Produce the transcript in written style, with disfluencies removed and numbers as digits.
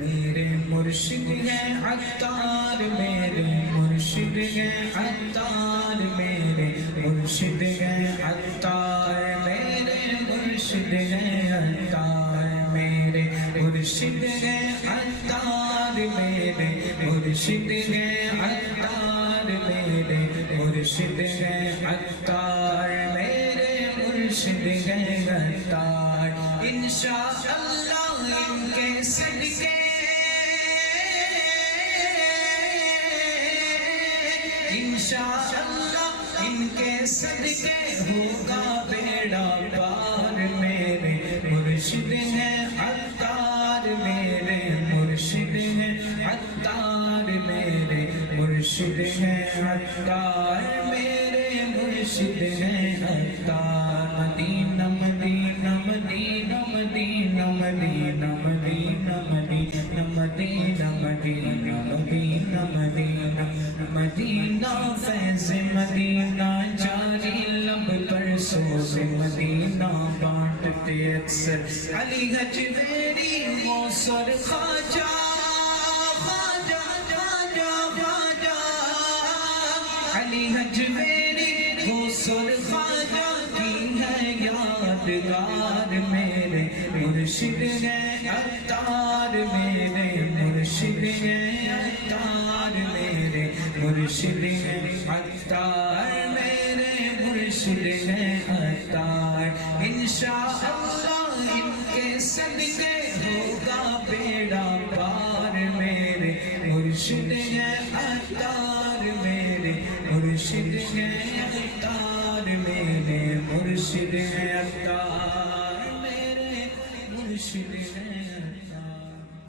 میرے مرشد ہیں عطار، میرے مرشد ہیں عطار، میرے مرشد ہیں عطار، میرے مرشد ہیں عطار، میرے مرشد ہیں عطار، میرے مرشد ہیں عطار، میرے مرشد ہیں عطار، میرے مرشد ہیں عطار۔ انشاءاللہ ان کے صدقے، انشاءاللہ ان کے صدقے ہوگا بیڑا پار۔ میرے مرشد ہیں عطار، میرے مرشد ہیں عطار، میرے مرشد ہیں عطار، میرے مرشد ہیں عطار۔ مدینہ مدینہ مدینہ مدینہ مدینہ مدینہ مدینہ مدینہ مدینہ مدینہ مدینہ مدینہ، فیض مدینہ جاری لب پر سوز مدینہ، بانٹتے اکثر علی حجویری موسر خواجہ، خواجہ خواجہ خواجہ علی حجویری موسر خواجہ کی ہے یادگار۔ میرے مرشد ہیں عطار، میرے مرشد ہیں عطار، میرے مرشد ہیں عطار، میرے مرشد ہیں عطار۔ انشاءاللہ ان کے صدقے ہوگا بیڑا پار۔ میرے مرشد ہیں عطار، میرے مرشد ہیں عطار، میرے مرشد ہیں عطار، میرے مرشد ہیں